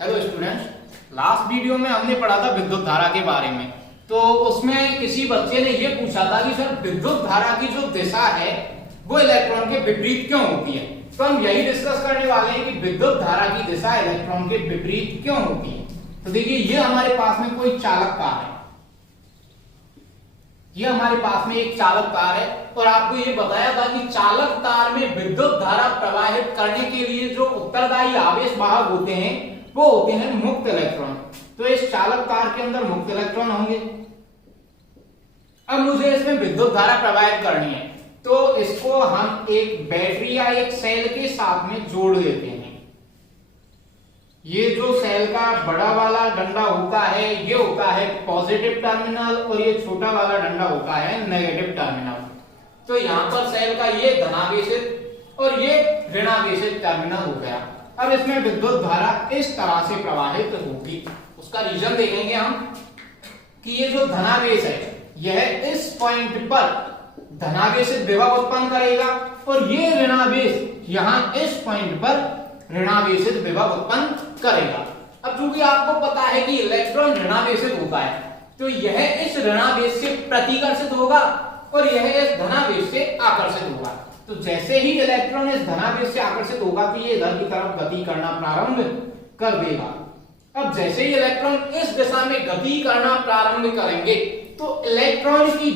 Hello students, last video में हमने पढ़ा था विद्युत धारा के बारे में। तो उसमें किसी बच्चे ने ये पूछा था कि सर विद्युत धारा की जो दिशा है वो इलेक्ट्रॉन के विपरीत क्यों होती है। तो हम यही डिस्कस करने वाले हैं कि विद्युत धारा की दिशा इलेक्ट्रॉन के विपरीत क्यों होती है। तो देखिए, ये हमारे पास में कोई चालक तार है, ये हमारे पास में एक चालक तार है और आपको ये बताया था कि चालक तार में विद्युत धारा प्रवाहित करने के लिए जो उत्तरदायी आवेश वाहक होते हैं वो होते हैं मुक्त इलेक्ट्रॉन। तो इस चालक तार के अंदर मुक्त इलेक्ट्रॉन होंगे। अब मुझे इसमें विद्युत धारा प्रवाहित करनी है, तो इसको हम एक बैटरी या एक सेल के साथ में जोड़ देते हैं। ये जो सेल का बड़ा वाला डंडा होता है ये होता है पॉजिटिव टर्मिनल और ये छोटा वाला डंडा होता है नेगेटिव टर्मिनल। तो यहां पर सेल का ये धनावेशित और ये ऋणावेशित टर्मिनल हो गया। अब इसमें विद्युत धारा इस तरह से प्रवाहित होगी। उसका रीजन देखेंगे हम कि ये जो धनावेश है यह इस पॉइंट पर धनावेशित विभव उत्पन्न करेगा और ये ऋणावेश यहां इस पॉइंट पर ऋणावेशित विभव उत्पन्न करेगा। अब चूंकि आपको पता है कि इलेक्ट्रॉन ऋणावेशित होता है तो यह इस ऋणावेश से प्रतिकर्षित होगा और यह इस धनावेश से आकर्षित होगा। तो जैसे ही इलेक्ट्रॉन इस धनावेश से आकर्षित होगा तो ये इधर की तरफ गति करना प्रारंभ कर देगा। अब जैसे ही इलेक्ट्रॉन इस दिशा में गति करना प्रारंभ करेंगे तो इलेक्ट्रॉन की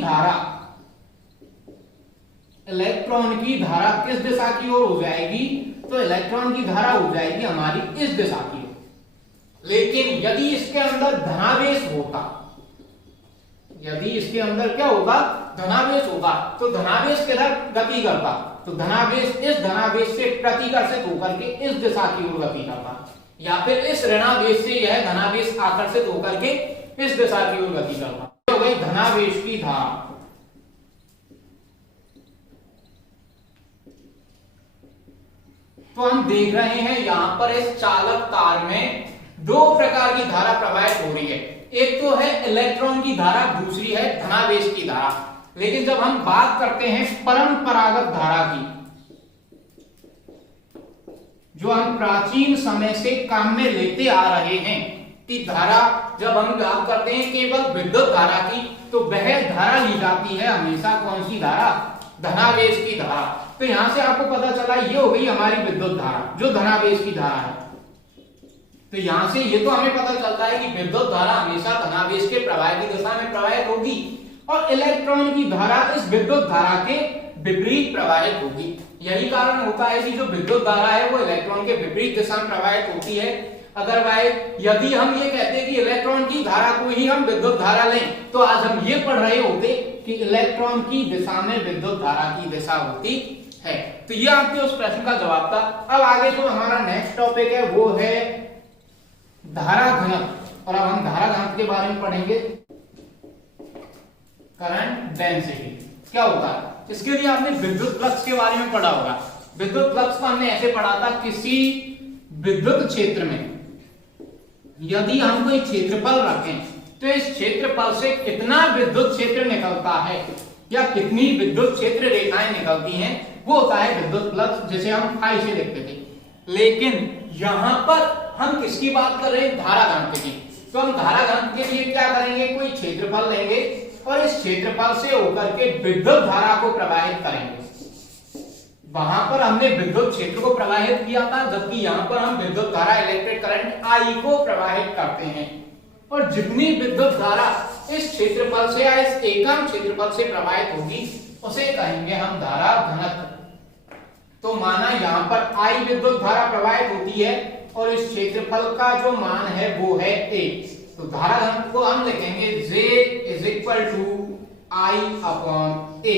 धारा किस दिशा की ओर हो जाएगी? तो इलेक्ट्रॉन की धारा हो जाएगी हमारी इस दिशा की ओर। लेकिन यदि इसके अंदर धनावेश होता, यदि इसके अंदर क्या होगा? धनावेश होगा, तो धनावेश किधर गति करता? तो धनावेश इस धनावेश से प्रतिकर्षित होकर के इस दिशा की ओर गति करता, या फिर इस ऋणावेश से यह धनावेश आकर्षित होकर के इस दिशा की ओर गति करता। हो गई धनावेश की धारा। तो हम देख रहे हैं यहां पर इस चालक तार में दो प्रकार की धारा प्रवाहित हो रही है। एक तो है इलेक्ट्रॉन की धारा, दूसरी है धनावेश की धारा। लेकिन जब हम बात करते हैं परंपरागत धारा की, जो हम प्राचीन समय से काम में लेते आ रहे हैं कि धारा, जब हम बात करते हैं केवल विद्युत धारा की तो वह धारा ली जाती है हमेशा कौन सी धारा? धनावेश की धारा। तो यहां से आपको पता चला ये हो गई हमारी विद्युत धारा जो धनावेश की धारा है। तो यहां से ये तो हमें पता चलता है कि विद्युत धारा हमेशा धनावेश के प्रवाह की दिशा में प्रवाहित होगी और इलेक्ट्रॉन की धारा इस विद्युत धारा के विपरीत प्रवाहित होगी। यही कारण होता है कि जो विद्युत धारा है वो इलेक्ट्रॉन के विपरीत दिशा में प्रवाहित होती है। अदरवाइज यदि हम ये कहते हैं कि इलेक्ट्रॉन की धारा को ही हम विद्युत धारा लें तो आज हम ये पढ़ रहे होते कि इलेक्ट्रॉन की दिशा में विद्युत धारा की दिशा होती है। तो ये आपके उस प्रश्न का जवाब था। अब आगे जो हमारा नेक्स्ट टॉपिक है वो है धारा घनत्व, और अब हम धारा घनत्व के बारे में पढ़ेंगे। करंट डेंसिटी क्या होता है? इसके लिए आपने विद्युत फ्लक्स के बारे में पढ़ा होगा। विद्युत फ्लक्स को हमने ऐसे पढ़ा था, किसी विद्युत क्षेत्र में यदि हम कोई क्षेत्रफल रखें तो इस क्षेत्रफल से कितना विद्युत क्षेत्र निकलता है या कितनी विद्युत क्षेत्र रेखाएं निकलती हैं वो होता है विद्युत फ्लक्स, जिसे हम फाई से लिखते थे। लेकिन यहां पर हम किसकी बात कर रहे हैं? धारा घनत्व की। तो हम धारा घनत्व के लिए क्या करेंगे? कोई क्षेत्रफल लेंगे और इस क्षेत्रफल से होकर के विद्युत धारा को प्रवाहित करेंगे। वहां पर हमने विद्युत क्षेत्र को प्रवाहित किया था, जबकि यहां पर हम विद्युत धारा इलेक्ट्रिक करंट आई को प्रवाहित करते हैं। और जितनी विद्युत धारा इस क्षेत्रफल से या इस एकम क्षेत्रफल से प्रवाहित होगी उसे कहेंगे हम धारा घनत्व। तो माना यहां पर आई विद्युत धारा प्रवाहित होती है और इस क्षेत्रफल का जो मान है वो है a। तो धारा घनत्व को हम लिखेंगे J = I/A।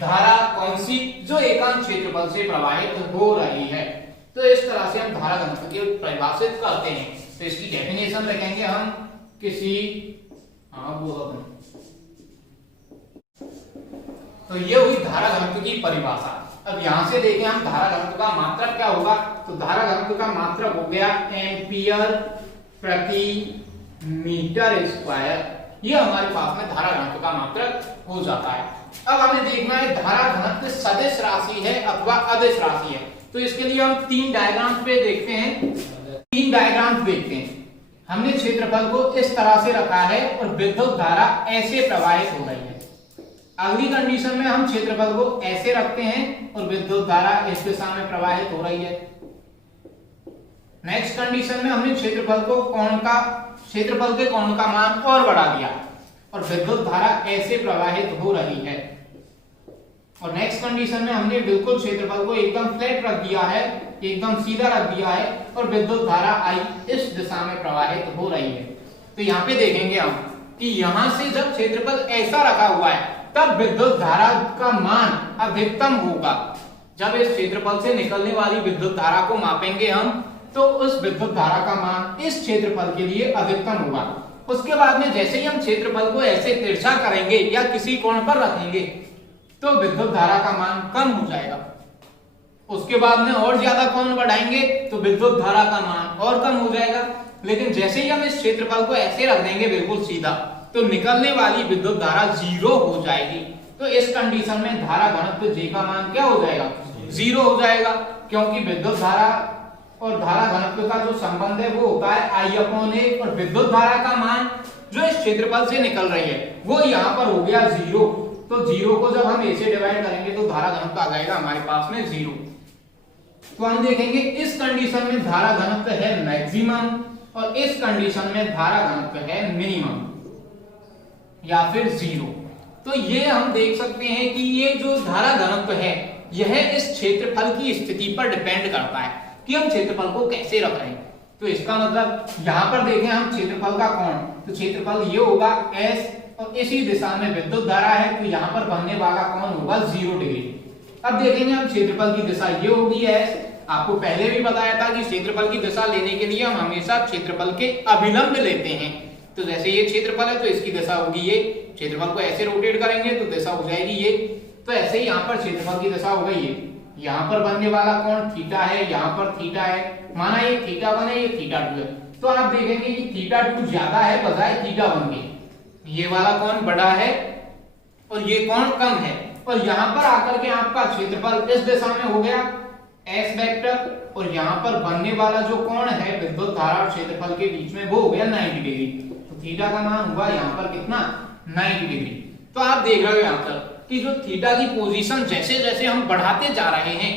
धारा कौन सी? जो एकांक क्षेत्रफल से प्रवाहित हो रही है। तो इस तरह से हम धारा घनत्व को परिभाषित करते हैं। तो इसकी डेफिनेशन लिखेंगे हम किसी तो ये हुई धारा घनत्व की परिभाषा। अब यहां से देखें हम धारा घनत्व का मात्रक क्या होगा? तो धारा घनत्व का मात्रक हो गया एम्पियर प्रति मीटर स्क्वायर। ये हमारे पास में धारा घनत्व का मात्रक हो जाता है। अब हमें देखना है धारा घनत्व सदिश राशि है अथवा अदिश राशि है। तो इसके लिए हम तीन डायग्राम्स पे देखते हैं। तीन डायग्राम्स पे हमने क्षेत्रफल को इस तरह से रखा है और विद्युत धारा ऐसे प्रवाहित हो रही है। अगली कंडीशन में हम क्षेत्रफल को ऐसे रखते हैं और विद्युत धारा इस दिशा में प्रवाहित हो रही है। नेक्स्ट कंडीशन में हमने क्षेत्रफल के कोण का मान और बढ़ा दिया और विद्युत धारा ऐसे प्रवाहित हो रही है। और नेक्स्ट कंडीशन में हमने बिल्कुल क्षेत्रफल को एकदम फ्लैट रख दिया है, एकदम सीधा रख दिया है और विद्युत धारा आई इस दिशा में प्रवाहित हो रही है। तो यहाँ पे देखेंगे हम कि यहां से जब क्षेत्रफल ऐसा रखा हुआ है तब विद्युत धारा का मान अधिकतम होगा। जब इस क्षेत्रफल से निकलने वाली विद्युत धारा को मापेंगे हम तो उस विद्युत धारा का मान इस क्षेत्रफल के लिए अधिकतम होगा। उसके बाद में जैसे ही हम क्षेत्रफल को ऐसे तिरछा करेंगे या किसी कोण पर रखेंगे तो विद्युत धारा का मान कम हो जाएगा। उसके बाद में और ज्यादा कोण बढ़ाएंगे तो विद्युत धारा का मान और कम हो जाएगा। लेकिन जैसे ही हम इस क्षेत्रफल को ऐसे रख देंगे बिल्कुल सीधा तो निकलने वाली विद्युत धारा जीरो हो जाएगी। तो इस कंडीशन में धारा घनत्व J का मान क्या हो जाएगा? जीरो हो जाएगा, क्योंकि विद्युत धारा और धारा घनत्व का जो संबंध है वो होता है I/A और विद्युत धारा का मान जो इस क्षेत्रफल से निकल रही है वो यहाँ पर हो गया जीरो। तो जीरो को जब हम A से डिवाइड करेंगे तो धारा घनत्व आ जाएगा हमारे पास में जीरो। तो हम देखेंगे इस कंडीशन में धारा घनत्व है मैक्सिमम और इस कंडीशन में धारा घनत्व है मिनिमम या फिर जीरो। तो ये हम देख सकते हैं कि ये जो धारा घनत्व है यह इस क्षेत्रफल की स्थिति पर डिपेंड करता है कि हम क्षेत्रफल को कैसे रख रहे हैं। तो इसका मतलब यहाँ पर देखें हम क्षेत्रफल का कोण, तो क्षेत्रफल ये होगा S और इसी दिशा में विद्युत धारा है तो यहाँ पर बनने वाला कोण होगा 0 डिग्री। अब देखेंगे हम क्षेत्रफल की दिशा ये होगी S। आपको पहले भी बताया था कि क्षेत्रफल की दिशा लेने के लिए हम हमेशा क्षेत्रफल के अभिलंब लेते हैं। तो जैसे ये क्षेत्रफल है तो इसकी दिशा होगी ये, क्षेत्रफल को ऐसे रोटेट करेंगे तो दिशा हो जाएगी ये। तो ऐसे ही यहाँ पर क्षेत्रफल की दिशा हो गई ये, यहाँ पर बनने वाला कोण थीटा है, यहाँ पर थीटा है, माना ये थीटा 1 है, ये थीटा 2 है। तो आप देखेंगे कि थीटा 2 ज्यादा है बजाय थीटा 1 के, ये वाला कोण बड़ा है और ये कोण कम है। और यहाँ पर आकर के आपका क्षेत्रफल इस दिशा में हो गया S वेक्टर और यहाँ पर बनने वाला जो कोण है विद्युत धारा और क्षेत्रफल के बीच में वो हो गया 90 डिग्री। तो थीटा का मान हुआ यहाँ पर कितना? 90 डिग्री। तो आप देख रहे हो यहाँ पर कि जो थीटा की पोजीशन जैसे जैसे हम बढ़ाते जा रहे हैं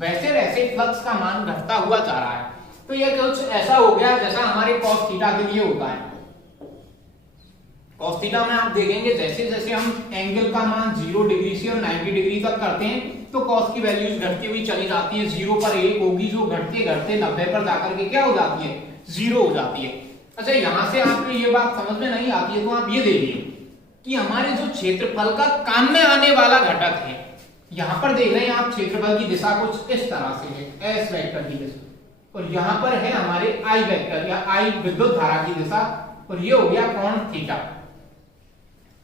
वैसे वैसे फ्लक्स का मान घटता हुआ जा रहा है। तो यह कुछ ऐसा हो गया जैसा हमारे cos थीटा के लिए होता है। cos थीटा में आप देखेंगे जैसे जैसे हम एंगल का मान 0 डिग्री से और 90 डिग्री तक करते हैं तो cos की वैल्यूज घटती हुई चली जाती है। 0 पर 1 होगी जो घटते घटते 90 पर जाकर के क्या हो जाती है? 0 हो जाती है। अच्छा, यहां से आपको ये बात समझ में नहीं आती है तो आप ये देखिए कि हमारे जो क्षेत्रफल का काम में आने वाला घटक है, यहां पर देख रहे हैं आप क्षेत्रफल की दिशा कुछ इस तरह से है S वेक्टर की दिशा और यहां पर है हमारे I वेक्टर या I विद्युत धारा की दिशा और ये हो गया कोण थीटा।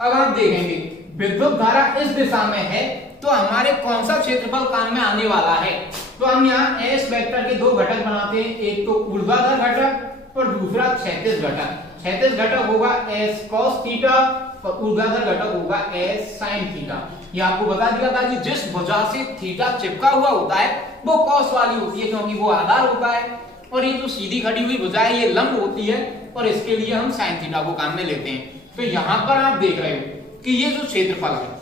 अब आप देखेंगे विद्युत धारा इस दिशा में है तो हमारे कौन सा क्षेत्रफल काम में आने वाला है? तो हम यहाँ S वेक्टर के दो घटक बनाते हैं, एक तो ऊर्ध्वाधर घटक और दूसरा क्षैतिज घटक। क्षैतिज घटक होगा S cos थीटा और ऊर्ध्वाधर घटक होगा S sin थीटा। ये आपको बता दिया था कि जिस भुजा से थीटा चिपका हुआ होता है वो cos वाली होती है क्योंकि वो आधार होता है और ये जो सीधी खड़ी हुई भुजा है ये लंब होती है और इसके लिए हम sin थीटा को काम में लेते हैं। तो यहां पर आप देख रहे हो कि ये जो क्षेत्रफल है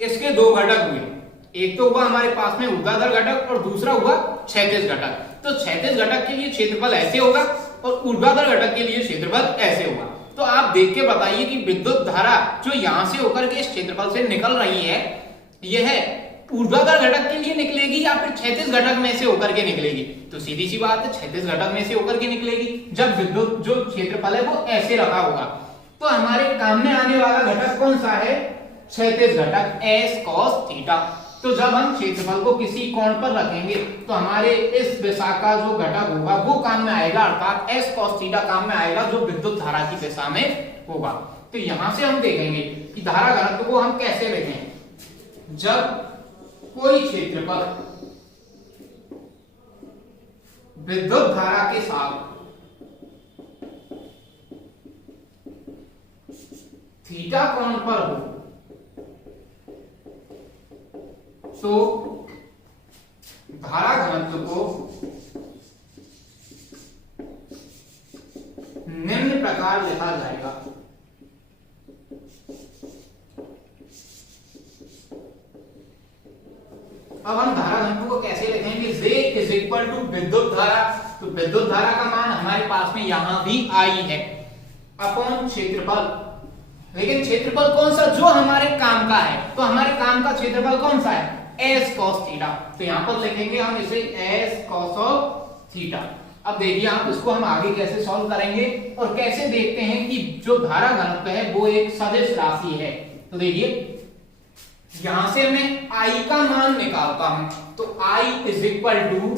इसके दो घटक हुए, एक तो हुआ हमारे पास में ऊर्ध्वाधर घटक और दूसरा हुआ क्षैतिज घटक। तो क्षैतिज घटक के लिए क्षेत्रफल ऐसे होगा और ऊर्ध्वाधर घटक के लिए क्षेत्रफल ऐसे होगा। तो आप देख के बताइए कि विद्युत धारा जो यहां से होकर के इस क्षेत्रफल से निकल रही है यह ऊर्ध्वाधर घटक के लिए निकलेगी या फिर क्षैतिज घटक में से होकर के निकलेगी? तो सीधी सी बात है क्षैतिज घटक में से होकर के निकलेगी जब विद्युत जो क्षेत्रफल है वो ऐसे रखा होगा। तो हमारे काम में आने वाला घटक कौन सा है? क्षैतिज घटक S cos थीटा। तो जब हम क्षेत्रफल को किसी कोण पर रखेंगे तो हमारे इस दिशा का जो घटक होगा वो काम में आएगा, अर्थात S cos थीटा काम में आएगा जो विद्युत धारा की दिशा में होगा। तो यहां से हम देखेंगे कि धारा घनत्व को हम कैसे लिखें। जब कोई क्षेत्रफल विद्युत धारा के साथ थीटा कोण पर हो तो धारा घनत्व को निम्न प्रकार लिखा जाएगा। अब हम धारा घनत्व को कैसे लिखेंगे? J इज इक्वल टू विद्युत धारा, तो विद्युत धारा का मान हमारे पास में यहां भी I है अपॉन क्षेत्रफल। लेकिन क्षेत्रफल कौन सा? जो हमारे काम का है। तो हमारे काम का क्षेत्रफल कौन सा है? S cos theta. तो यहां पर लिखेंगे हम इसे S cos ऑफ थीटा। अब देखिए आप इसको हम आगे कैसे सॉल्व करेंगे और कैसे देखते हैं कि जो धारा घनत्व है वो एक सदिश राशि है। तो देखिए यहां से मैं I का मान निकालता हूं, तो I इज इक्वल टू,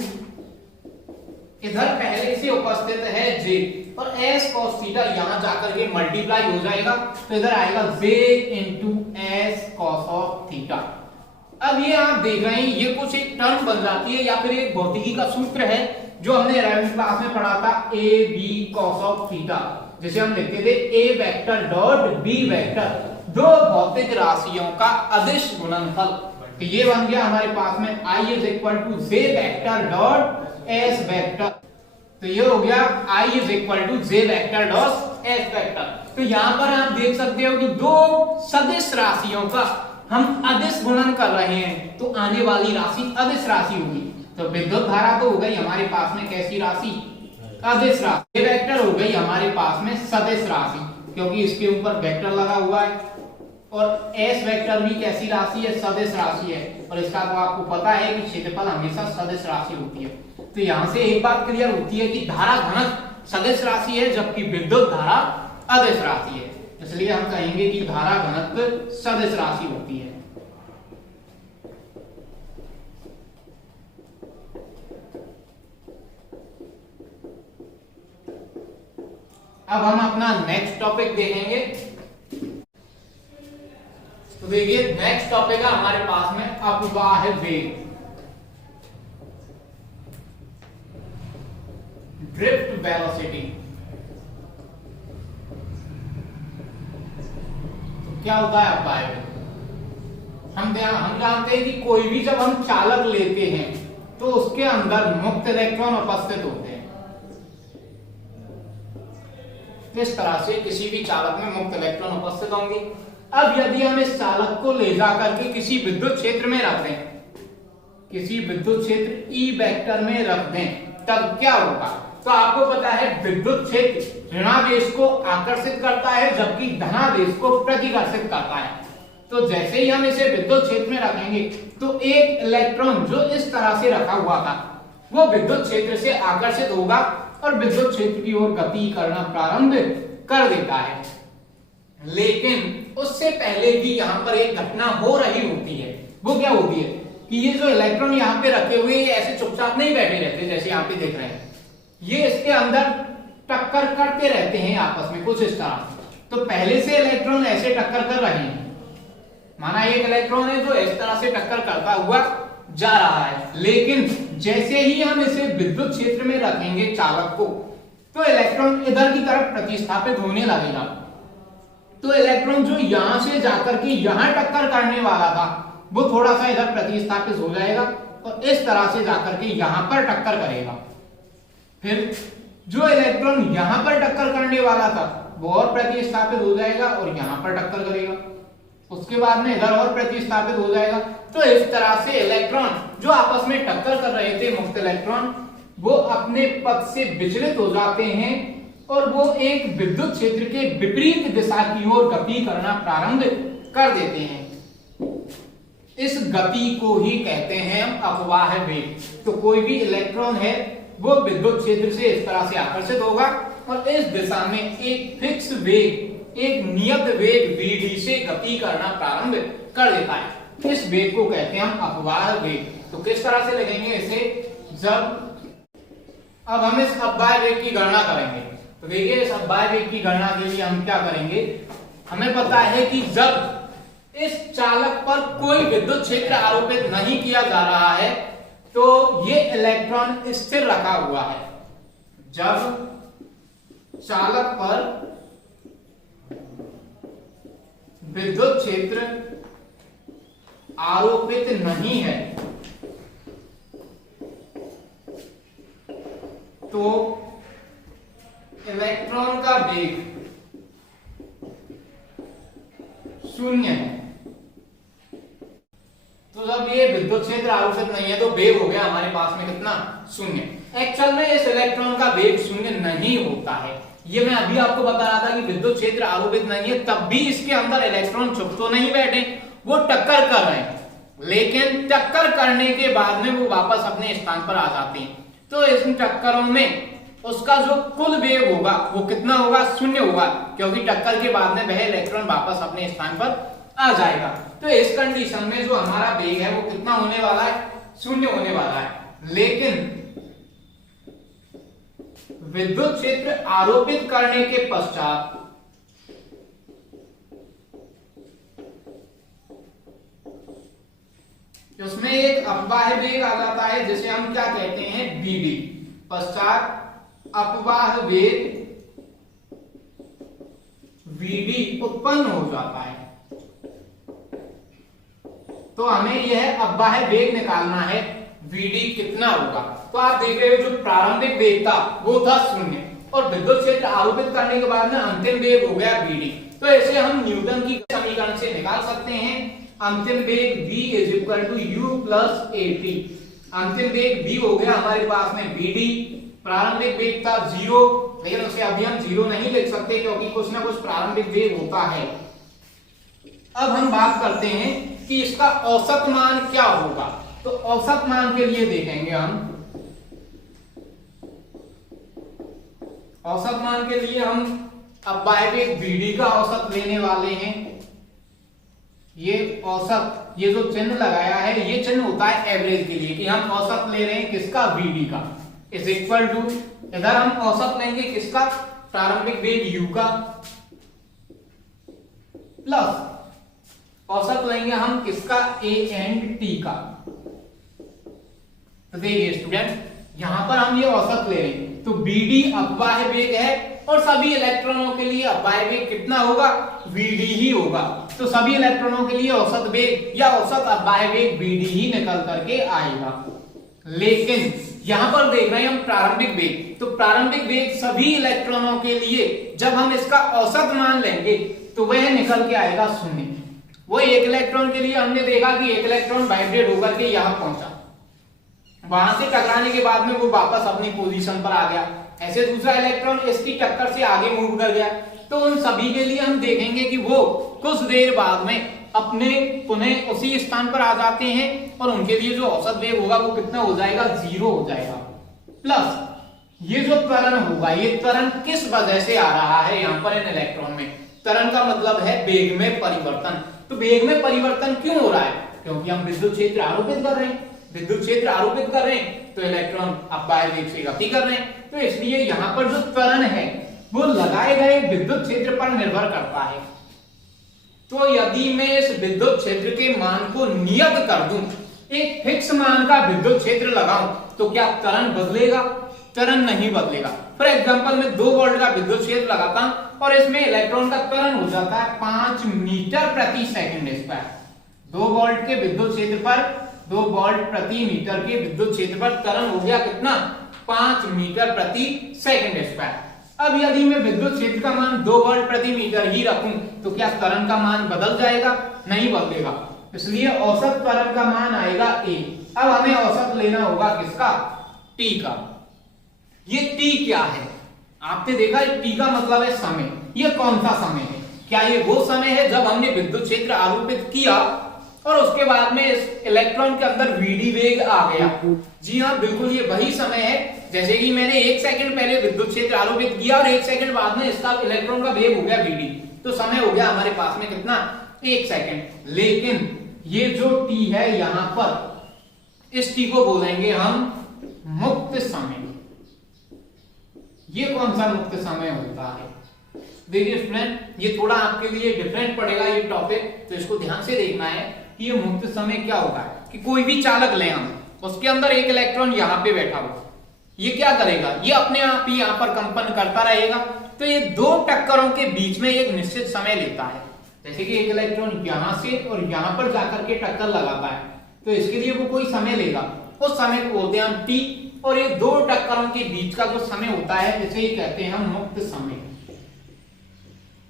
इधर पहले से उपस्थित है J और S cos थीटा यहां जाकर के मल्टीप्लाई हो जाएगा, तो इधर आएगा J into S cos of theta. अब ये आप देख रहे हैं ये कुछ एक टर्म बन जाती है या फिर एक भौतिकी का सूत्र है जो हमने 11वीं क्लास में पढ़ा था, A B cos of theta, जिसे हम लिखते थे A vector dot B vector, दो भौतिक राशियों का अदिश गुणनफल। तो ये बन गया हमारे पास में I is equal to J vector dot S vector. तो ये हो गया I is equal to J vector dot S vector. तो यहां पर आप देख सकते हो कि दो सदिश राशियों का हम अदिश गुणन कर रहे हैं, तो आने वाली राशि अदिश राशि होगी। तो विद्युत धारा तो हो गई हमारे पास में कैसी राशि? अदिश राशि। ये वेक्टर हो गई हमारे पास में सदिश राशि, क्योंकि इसके ऊपर वेक्टर लगा हुआ है, और S वेक्टर भी कैसी राशि है? सदिश राशि है। और इसका तो आपको पता है कि क्षेत्रफल हमेशा सदिश राशि होती है। तो यहां से एक बात क्लियर होती है कि धारा घनत्व सदिश राशि है जबकि विद्युत धारा अदिश राशि है, इसलिए हम कहेंगे कि धारा घनत्व सदिश राशि होती है। अब हम अपना नेक्स्ट टॉपिक देखेंगे। तो देखिए नेक्स्ट टॉपिक है हमारे पास में अपवाह वेग, ड्रिफ्ट वेलोसिटी। तो क्या होता है अपवाह वेग? हम जानते हैं कि कोई भी जब हम चालक लेते हैं तो उसके अंदर मुक्त इलेक्ट्रॉन उपस्थित होते हैं। इस तरह से किसी भी चालक में मुक्त इलेक्ट्रॉन उपस्थित होंगे। अब यदि हम इस चालक को ले जाकर के किसी विद्युत क्षेत्र में रख दें, किसी विद्युत क्षेत्र E वेक्टर में रख दें, तब क्या होगा? तो आपको पता है विद्युत क्षेत्र ऋणावेश को आकर्षित करता है जबकि धनावेश को प्रतिकर्षित करता है। तो जैसे ही हम इसे विद्युत क्षेत्र में रखेंगे तो एक इलेक्ट्रॉन जो इस तरह से रखा हुआ था वो विद्युत क्षेत्र से आकर्षित होगा और विद्युत क्षेत्र की ओर गति करना प्रारंभ कर देता है। लेकिन उससे पहले भी यहाँ पर एक घटना हो रही होती है। वो क्या होती है कि ये जो इलेक्ट्रॉन यहाँ पे रखे हुए ये ऐसे चुपचाप नहीं बैठे रहते, जैसे यहाँ पे देख रहे हैं, ये इसके अंदर टक्कर करते रहते हैं आपस में कुछ इस तरह। तो पहले से इलेक्ट्रॉन ऐसे टक्कर कर रहे हैं, माना एक इलेक्ट्रॉन है जो इस तरह से टक्कर करता हुआ जा रहा है, लेकिन जैसे ही हम इसे विद्युत क्षेत्र में रखेंगे चालक को, तो इलेक्ट्रॉन इधर की तरफ प्रतिस्थापित होने लगेगा। तो इलेक्ट्रॉन जो यहां से जाकर के यहां टक्कर करने वाला था वो थोड़ा सा इधर प्रतिस्थापित हो जाएगा और इस तरह से जाकर के यहां पर टक्कर करेगा। फिर जो इलेक्ट्रॉन यहां पर टक्कर करने वाला था वो और प्रतिस्थापित हो जाएगा और यहां पर टक्कर करेगा, उसके बाद में इधर और प्रतिस्थापित हो जाएगा। तो इस तरह से इलेक्ट्रॉन जो आपस में टक्कर कर रहे थे मुक्त इलेक्ट्रॉन, वो अपने पथ से विचलित हो जाते हैं और वो एक विद्युत क्षेत्र के विपरीत दिशा की ओर गति करना प्रारंभ कर देते हैं। इस गति को ही कहते हैं हम अपवाह वेग। तो कोई भी इलेक्ट्रॉन है वो विद्युत क्षेत्र से इस तरह से आकर्षित होगा और इस दिशा में एक फिक्स वेग, एक नियत वेग vd से गति करना प्रारंभ कर देता है। इस वेग को कहते हैं हम अपवाह वेग। तो किस तरह से लिखेंगे इसे? जब अब हम इस अपवाह वेग की गणना करेंगे, तो देखिए इस अपवाह वेग की गणना के लिए हम क्या करेंगे, हमें पता है कि जब इस चालक पर कोई विद्युत क्षेत्र आरोपित नहीं किया जा रहा है तो ये इलेक्ट्रॉन स्थिर रखा हुआ है। जब चालक पर विद्युत क्षेत्र आरोपित नहीं है तो इलेक्ट्रॉन का वेग शून्य है, तो जब ये विद्युत क्षेत्र आरोपित नहीं है तो वेग हो गया हमारे पास में कितना, शून्य। एक्चुअल में इस इलेक्ट्रॉन का वेग शून्य नहीं होता है। ये मैं अभी आपको बता रहा था कि विद्युत क्षेत्र आरोपित नहीं है, तब भी इसके अंदर इलेक्ट्रॉन चुप तो नहीं बैठे, वो टक्कर कर रहे हैं, लेकिन टक्कर करने के बाद में वो वापस अपने स्थान पर आ जाते हैं। तो इन टक्करों में उसका जो कुल वेग होगा वो कितना होगा, शून्य होगा, क्योंकि टक्कर के बाद में वह इलेक्ट्रॉन वापस अपने स्थान पर आ जाएगा। तो इस कंडीशन में जो हमारा वेग है वो कितना होने वाला है, शून्य होने वाला है। लेकिन विद्युत क्षेत्र आरोपित करने के पश्चात उसमें एक अपवाह वेग आ जाता है, जिसे हम क्या कहते हैं, बीडी। पश्चात अपवाह वेग वीडी उत्पन्न हो जाता है। तो हमें यह अपवाह वेग निकालना है, वीडी कितना होगा। तो आप देख रहे हो जो प्रारंभिक वेग था वो था शून्य, और विद्युत क्षेत्र आरोपित करने के बाद में अंतिम वेग हो गया वीडी। तो ऐसे हम न्यूटन की समीकरण से निकाल सकते हैं अंतिम वेग v is equal to u plus at। अंतिम वेग v हो गया हमारे पास में vd, प्रारंभिक वेग था 0, लेकिन उसे अभी हम 0 नहीं लिख सकते क्योंकि कुछ ना कुछ प्रारंभिक वेग होता है। अब हम बात करते हैं कि इसका औसत मान क्या होगा। तो औसत मान के लिए देखेंगे हम, औसत मान के लिए हम अपवाह वेग vd का औसत लेने वाले हैं। ये औसत, ये जो चिन्ह लगाया है ये चिन्ह होता है एवरेज के लिए, कि हम औसत ले रहे हैं किसका, vd का, इज इक्वल टू, इधर हम औसत लेंगे किसका, प्रारंभिक वेग u का, प्लस औसत लेंगे हम किसका, a एंड t का। तो देखिए स्टूडेंट, यहां पर हम ये औसत ले रहे हैं, तो bd अपवाह वेग है, और सभी इलेक्ट्रॉनों के लिए अपवाह वेग कितना होगा, vd ही होगा। तो सभी इलेक्ट्रॉनों के लिए औसत वेग या औसत अपवाह वेग vd ही निकल करके आएगा। लेकिन यहां पर देख रहे हैं हम प्रारंभिक वेग, तो प्रारंभिक वेग सभी इलेक्ट्रॉनों के लिए जब हम इसका औसत मान लेंगे तो वह निकल के आएगा शून्य। वो एक इलेक्ट्रॉन के लिए हमने देखा कि एक इलेक्ट्रॉन वाइब्रेट होकर के यहां पहुंचा, वहां से टकराने के बाद में वो वापस अपनी पोजीशन पर आ गया। ऐसे दूसरा इलेक्ट्रॉन इसकी टक्कर से आगे मूव कर गया। तो उन सभी के लिए हम देखेंगे कि वो कुछ देर बाद में अपने पुनः उसी स्थान पर आ जाते हैं, और उनके लिए जो औसत वेग होगा वो कितना हो जाएगा, 0 हो जाएगा। प्लस ये जो त्वरण होगा, ये त्वरण किस वजह से आ रहा है यहाँ पर इन इलेक्ट्रॉन में, त्वरण का मतलब है वेग में परिवर्तन। तो वेग में परिवर्तन क्यों हो रहा है, क्योंकि हम विद्युत क्षेत्र आरोपित कर रहे हैं। विद्युत क्षेत्र आरोपित कर रहे हैं तो इलेक्ट्रॉन अपवाह वेग से गति कर रहे हैं, तो इसलिए यहाँ पर जो त्वरण है वो लगाए गए विद्युत क्षेत्र पर निर्भर करता है। तो यदि मैं इस विद्युत क्षेत्र के मान को नियत कर दूं, एक फिक्स मान का विद्युत क्षेत्र लगाऊं, तो क्या त्वरण बदलेगा, त्वरण नहीं बदलेगा। फॉर एग्जांपल मैं 2 वोल्ट का विद्युत क्षेत्र लगाता हूं और इसमें इलेक्ट्रॉन का त्वरण हो जाता है 5 मीटर प्रति सेकंड स्क्वायर। 2 वोल्ट के विद्युत क्षेत्र पर, 2 वोल्ट प्रति मीटर के विद्युत क्षेत्र पर त्वरण हो गया कितना, 5 मीटर प्रति सेकंड स्क्वायर। अब यदि मैं विद्युत क्षेत्र का मान 2 वोल्ट प्रति मीटर ही रखूं तो क्या त्वरण का मान बदल जाएगा, नहीं बदलेगा। इसलिए औसत त्वरण का मान आएगा a। अब हमें औसत लेना होगा किसका, t का। ये t क्या है, आपने देखा t का मतलब है समय। ये कौन सा समय है, क्या ये वो समय है जब हमने विद्युत क्षेत्र आरोपित किया और उसके बाद में इस इलेक्ट्रॉन के अंदर vd वेग आ गया? जी हाँ, बिल्कुल ये वही समय है। जैसे कि मैंने 1 सेकंड पहले विद्युत क्षेत्र आरोपित किया और 1 सेकंड बाद में इसका इलेक्ट्रॉन का वेग हो गया vd, तो समय हो गया हमारे पास में कितना, 1 सेकंड। लेकिन ये जो t है यहां पर, इस t को बोलेंगे हम मुक्त समय। ये कौन सा मुक्त समय होता है, देखिए स्टूडेंट, ये थोड़ा आपके लिए डिफरेंट पड़ेगा ये टॉपिक, तो इसको ध्यान से देखना है कि ये मुक्त समय क्या होगा। कि कोई भी चालक लें हम, उसके अंदर एक इलेक्ट्रॉन यहाँ पे बैठा हो, ये क्या करेगा, ये अपने आप ही यहाँ पर कंपन करता रहेगा। तो ये 2 टक्करों के बीच में एक निश्चित समय लेता है। जैसे कि एक इलेक्ट्रॉन यहां से और यहां पर जाकर के टक्कर लगाता है, तो इसके लिए वो कोई समय लेगा, उस समय को बोलते हैं हम t, और ये दो टक्करों के बीच का जो समय होता है इसे ही कहते हैं हम मुक्त समय।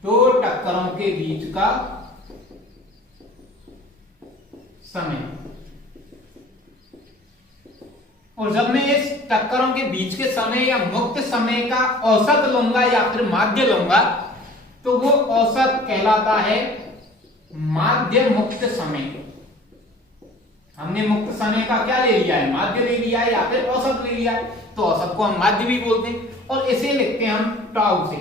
दो टक्करों के बीच का समय। और जब मैं इस टक्करों के बीच के समय या मुक्त समय का औसत लूंगा या फिर माध्य लूंगा तो वो औसत कहलाता है माध्य मुक्त समय। हमने मुक्त समय का क्या ले लिया है, माध्य ले लिया है या फिर औसत ले लिया है, तो औसत को हम माध्य भी बोलते हैं। और इसे लिखते हैं हम टाउ से।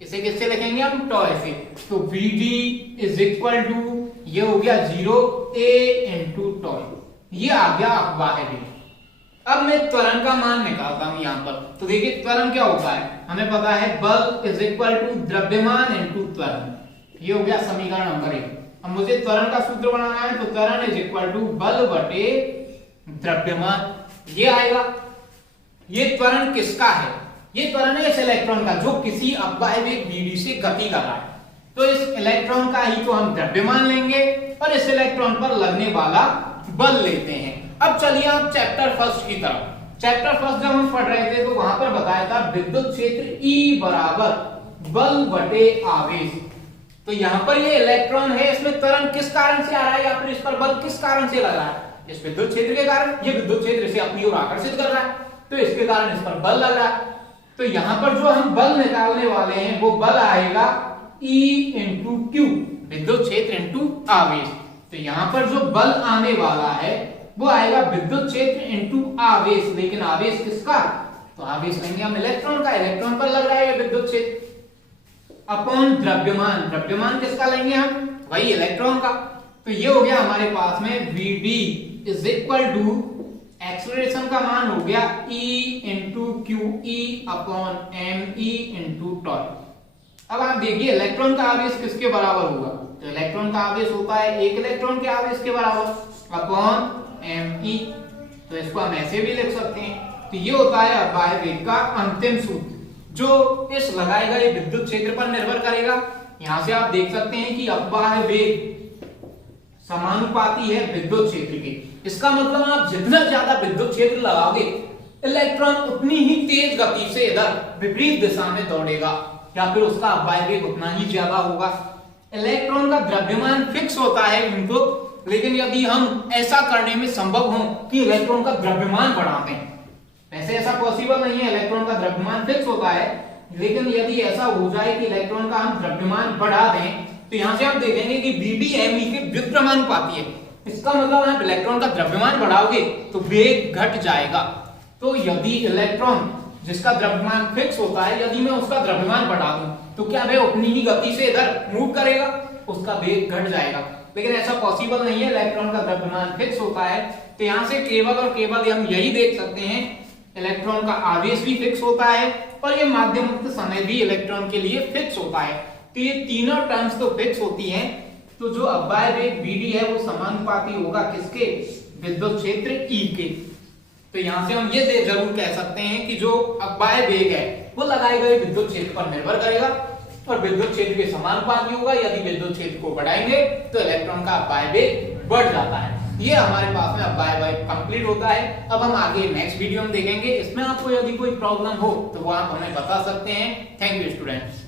इसे किससे लिखेंगे हम, टॉ से। तो VD इज इक्वल टू, ये हो गया 0A इंटू टॉ, ये आ गया अफवाह है। अब मैं त्वरण का मान निकालता हूं यहां पर। तो देखिए त्वरण क्या होता है, हमें पता है बल इज इक्वल टू द्रव्यमान इंटू त्वरण। ये हो गया समीकरण नंबर 1। अब मुझे त्वरण का सूत्र बनाना है, तो त्वरण इज इक्वल टू बल बटे द्रव्यमान, ये आएगा। ये त्वरण किसका है, ये त्वरण है इस इलेक्ट्रॉन का जो किसी अपवाह्य वेग VD से गति कर रहा है। तो इस इलेक्ट्रॉन का ही तो हम द्रव्यमान लेंगे और इस इलेक्ट्रॉन पर लगने वाला बल लेते हैं। अब चलिए आप चैप्टर फर्स्ट की तरफ। चैप्टर फर्स्ट जब हम पढ़ रहे थे तो वहां पर बताया था विद्युत क्षेत्र E बराबर बल बटे आवेश। तो यहां पर ये इलेक्ट्रॉन है, इसमें त्वरण किस कारण से आ रहा है या फिर इस पर बल किस कारण से लग रहा है, इस विद्युत क्षेत्र के कारण। ये विद्युत क्षेत्र इसे अपनी ओर आकर्षित कर रहा है तो इसके कारण इस पर बल लग रहा है। तो यहां पर जो हम बल निकालने वाले हैं वो बल आएगा E इंटू Q, विद्युत क्षेत्र इंटू आवेश। तो यहां पर जो बल आने वाला है वो आएगा विद्युत क्षेत्र इंटू आवेश। लेकिन आवेश किसका, तो आवेश लेंगे हम इलेक्ट्रॉन का, इलेक्ट्रॉन पर लग रहा है विद्युत क्षेत्र, अपॉन द्रव्यमान। द्रव्यमान किसका लेंगे हम, वही इलेक्ट्रॉन का। तो ये हो गया हमारे पास में VD is equal to acceleration का मान हो गया E into QE upon ME into tau. अब आप देखिए इलेक्ट्रॉन का आवेश किसके बराबर होगा, तो इलेक्ट्रॉन का आवेश होता है एक इलेक्ट्रॉन के आवेश के बराबर अपॉन ME। तो इसको हम ऐसे भी लिख सकते हैं। तो ये होता है अपवाह्य वेग का अंतिम सूत्र जो इस लगाए गए विद्युत क्षेत्र पर निर्भर करेगा। यहां से आप देख सकते हैं कि अपवाह्य वेग समानुपाती है विद्युत क्षेत्र के। इसका मतलब आप जितना ज्यादा विद्युत क्षेत्र लगाओगे इलेक्ट्रॉन उतनी ही तेज गति से इधर विपरीत दिशा में दौड़ेगा या फिर उसका अपवाह्य वेग उतना ही ज्यादा होगा। इलेक्ट्रॉन का द्रव्यमान फिक्स होता है इनपुट, लेकिन यदि हम ऐसा करने में संभव हो कि इलेक्ट्रॉन का द्रव्यमान बढ़ा दें, वैसे ऐसा पॉसिबल नहीं है, इलेक्ट्रॉन का द्रव्यमान फिक्स होता है, लेकिन यदि ऐसा हो जाए कि इलेक्ट्रॉन का हम द्रव्यमान बढ़ा दें तो यहां से आप देखेंगे कि VD ME के व्युत्क्रमानुपाती है। इसका मतलब आप इलेक्ट्रॉन का द्रव्यमान बढ़ाओगे तो वेग घट जाएगा। तो यदि इलेक्ट्रॉन जिसका द्रव्यमान फिक्स होता है, यदि मैं उसका द्रव्यमान बढ़ा दूं तो क्या वह उतनी ही गति से इधर मूव करेगा, उसका वेग घट जाएगा। लेकिन ऐसा पॉसिबल नहीं है, इलेक्ट्रॉन का द्रव्यमान फिक्स होता है। तो यहां से केवल और केवल हम यही देख सकते हैं इलेक्ट्रॉन का आवेश भी फिक्स होता है और ये माध्य मुक्त समय भी इलेक्ट्रॉन के लिए फिक्स होता है। तो ये तीनों टर्म्स तो फिक्स होती हैं। तो जो अपवाह्य वेग VD है वो समानुपाती होगा किसके, विद्युत क्षेत्र E के। तो यहां से हम ये जरूर कह सकते हैं कि जो अपवाह्य वेग है वो लगाए गए विद्युत क्षेत्र पर निर्भर करेगा और विद्युत क्षेत्र के समानुपाती होगा। यदि विद्युत क्षेत्र को बढ़ाएंगे तो इलेक्ट्रॉन का अपवाह्य वेग बढ़ जाता है। ये हमारे पास में अपवाह्य वेग कंप्लीट होता है। अब हम आगे नेक्स्ट वीडियो में देखेंगे। इसमें आपको यदि कोई प्रॉब्लम हो तो वो आप हमें बता सकते हैं। Thank you students.